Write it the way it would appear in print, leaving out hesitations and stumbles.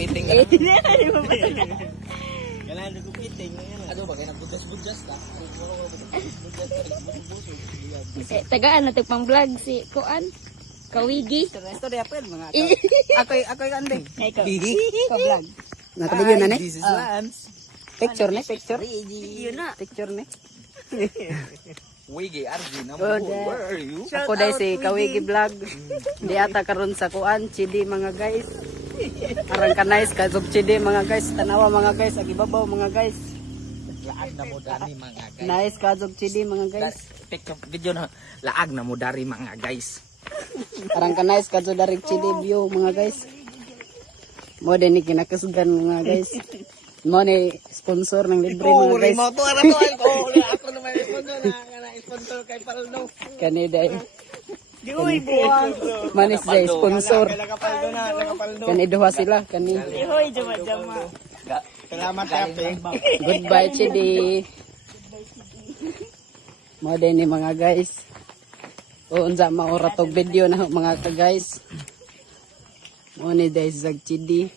Piting ka. Kailangan nagkupiting. Ano ba, kaya nagbudas-budas ka? Tagaan na pang vlog si Kuan. Kawigi. Istorya pa yun, mga ako'y kandeng. Ikaw. Ka vlog. Nakabigyan na ni. This is Lance. Picture ni, picture. Yun na. Picture ni. Wigi, Arjun, Where are you? Ako dahil si Kawigi Vlog. Di ata karon sa kuan, chidi mga guys. Arang ka nice, kasog chidi mga guys. Tanawa mga guys, agibabaw mga guys. Laag na mo dari mga guys. Nice, kasog chidi mga guys. Picture video na laag na mo dari mga guys. Arang ka nice, kasog dari chidi view mga guys. Mo din ni kinakasgan mga guys. Mo ni sponsor ng libre mga guys. Mo to ara to ako naman sponsor na sponsor kay Paldo. Kani dahil. Uy, buwang. Manis dahil sponsor. Nakapaldo na, nakapaldo. Kani duha sila, kani. Hoy, jama-jama. Salamat, Kape. Goodbye, chidi. Mo din ni mga guys. O unsa maura tog video na mga ka guys. Mo ni dahil sa chidi.